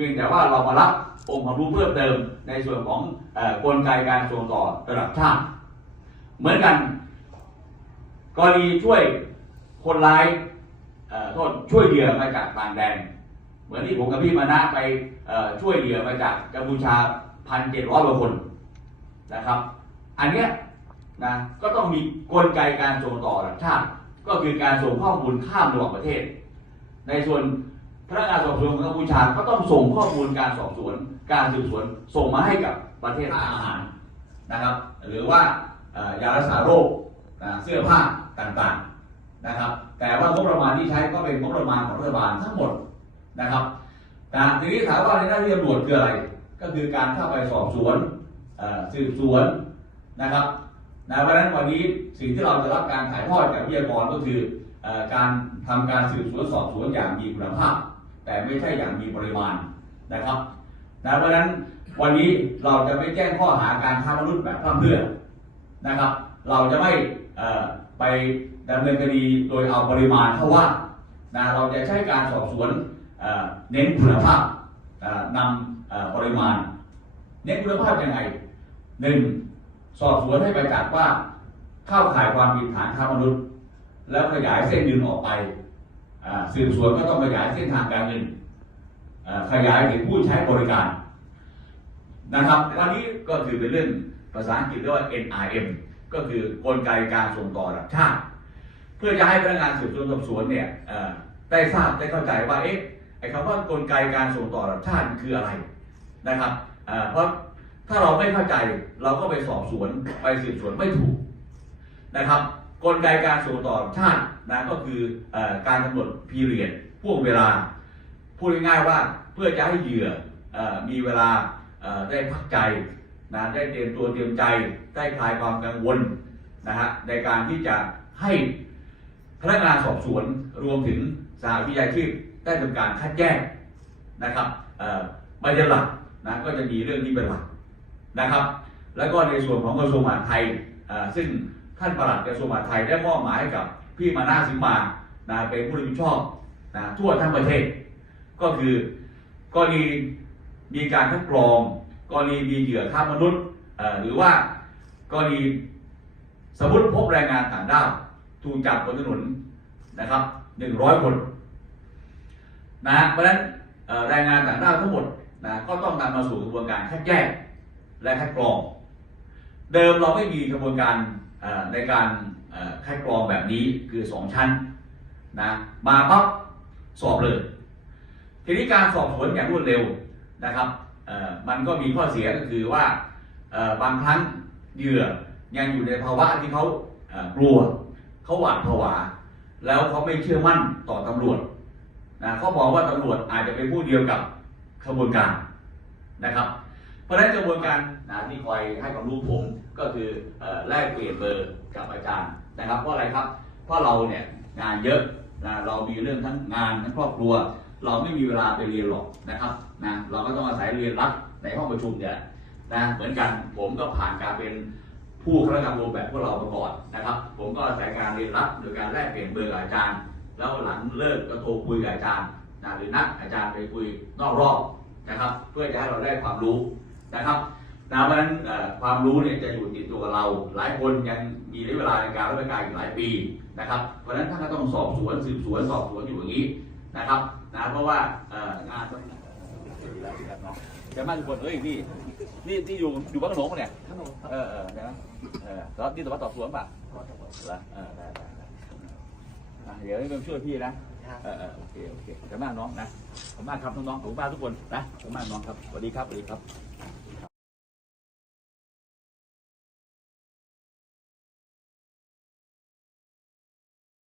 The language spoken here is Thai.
พียงแต่ว่าเรามารับองค์ความรู้เพิ่มเติมในส่วนของกลไกการส่งต่อระดับชาติเหมือนกัน กรณีช่วยคนร้ายโทษช่วยเหยื่อมาจากต่างแดน เหมือนที่ผมกับพี่มานะไปช่วยเหยื่อมาจากกัมพูชาพันเจ็ดร้อยกว่าคนนะครับ อันเนี้ยนะก็ต้องมีกลไกการส่งต่อระดับชาติ ก็คือการส่งข้อมูลข้ามระหว่างประเทศ ในส่วน พนักงานสอบสวนของกัมพูชาก็ต้องส่งข้อมูลการสอบสวน การสืบสวนส่งมาให้กับประเทศอาหารนะครับ หรือว่ายารักษาโรคนเสื้อผ้าต่างๆนะครับ แต่ว่างบประมาณที่ใช้ก็เป็นงบประมาณของรัฐบาลทั้งหมดนะครับนะทีนี้ถามว่าในหน้าที่ตำรวจคืออะไร ก็คือการเข้าไปสอบสวนสืบสวนนะครับนะเพราะฉะนั้นวันนี้สิ่งที่เราจะรับการถ่ายทอดจากวิทยากรก็คือเอ่อการทำการสืบสวนสอบสวนอย่างมีคุณภาพ แต่ไม่ใช่อย่างมีปริมาณนะครับนะเพราะฉะนั้นวันนี้เราจะไม่แจ้งข้อหาการค้ามนุษย์แบบพร่ำเพรื่อนะครับ เราจะไม่ไปดำเนินคดีโดยเอาปริมาณเข้าว่านะเราจะใช้การสอบสวนเน้นคุณภาพนำปริมาณ เน้นคุณภาพยังไงหนึ่งสอบสวนให้ประจักษ์ว่าเข้าข่ายความผิดฐานค้ามนุษย์ แล้วขยายเส้นยืนออกไป สืบสวนก็ต้องขยายเส้นทางการเงินขยายถึงผู้ใช้บริการ นะครับ วันนี้ก็คือเป็นเรื่องภาษาอังกฤษเรียกว่า NRM ก็คือกลไกการส่งต่อระดับชาติ เพื่อจะให้พนักงานสืบสวนสอบสวนเนี่ยได้ทราบได้เข้าใจว่าเอ๊ะไอ้คำว่ากลไกการส่งต่อระดับชาติคืออะไรนะครับเพราะถ้าเราไม่เข้าใจเราก็ไปสอบสวนไปสืบสวนไม่ถูกนะครับ กลไกการส่งต่อชาตินะก็คืออการกำหนดพีเรียดพ่วงเวลา พูดง่ายๆว่าเพื่อจะให้เหยื่ออมีเวลาได้พักใจนะได้เตรียมตัวเตรียมใจได้คลายความกังวลนะฮะในการที่จะให้พนักงานสอบสวนรวมถึงสหวิชาชีพได้ทำการคัดแยกนะครับประเด็นหลักนะก็จะมีเรื่องนี้เป็นหลักนะครับ แล้วก็ในส่วนของกระทรวงมหาดไทยซึ่ง ท่านปลัดกระทรวงมหาดไทยได้มอบหมายให้กับพี่มานาสิมานะเป็นผู้รับผิดชอบนะทั่วทั้งประเทศ ก็คือกรณีมีการคัดกรองกรณีมีเหยื่อค้ามนุษย์หรือว่ากรณีสมมติพบแรงงานต่างด้าวถูกจับบนถนนนะครับหนึ่งร้อยคนนะเพราะฉะนั้นแรงงานต่างด้าวทั้งหมดนะก็ต้องนำมาสู่กระบวนการคัดแยกและคัดกรอง เดิมเราไม่มีกระบวนการ ในการคัดกรองแบบนี้คือสองชั้นนะมาปั๊บสอบเลยทีนี้การสอบสวนอย่างรวดเร็วนะครับมันก็มีข้อเสียก็คือว่าบางครั้งเหยื่อยังอยู่ในภาวะที่เขากลัวเขาหวาดผวา แล้วเขาไม่เชื่อมั่นต่อตำรวจนะเขาบอกว่าตำรวจอาจจะเป็นผู้เดียวกับขบวนการนะครับ เพราะฉะนั้นกระบวนการ นะที่คอยให้ความรู้ผมก็คืออแลกเปลี่ยนเบอร์กับอาจารย์นะครับเพราะอะไรครับ เพราะเราเนี่ยงานเยอะนะเรามีเรื่องทั้งงานทั้งครอบครัว เราไม่มีเวลาไปเรียนหรอกนะครับนะเราก็ต้องอาศัยเรียนรัดในห้องประชุมเนี่ยนะเหมือนกันผมก็ผ่านการเป็นผู้คณะกรรมการแบบพวกเรามาก่อนนะครับ ผมก็อาศัยการเรียนรัดโดยการแลกเปลี่ยนเบอร์กับอาจารย์ แล้วหลังเลิกก็โทรคุยกับอาจารย์นะหรือนัดอาจารย์ไปคุยนอกรอบนะครับ เพื่อจะให้เราได้ความรู้นะครับ นะเพราะฉะนั้นความรู้เนี่ยจะอยู่ติดตัวกับเรา หลายคนยังมีระยะเวลาในการรับราชการอยู่หลายปีนะครับเพราะฉะนั้นท่านก็ต้องสอบสวนสืบสวนสอบสวนอยู่อย่างนี้นะครับนะเพราะว่าเอ่องานต้องจะมาทุกคนเอ้ยพี่นี่ที่อยู่อยู่บ้านขนมเนี่ยเออเออนะเออแล้วนี่ตัวสอบสวนป่ะเหรอเออได้ได้ได้อะเดี๋ยวให้มช่วยพี่นะเออเออโอเคโอเคขอบคุณมากน้องนะขอบคุณมากครับน้องๆขอบคุณมากทุกคนนะขอบคุณมากน้องครับสวัสดีครับสวัสดีครับ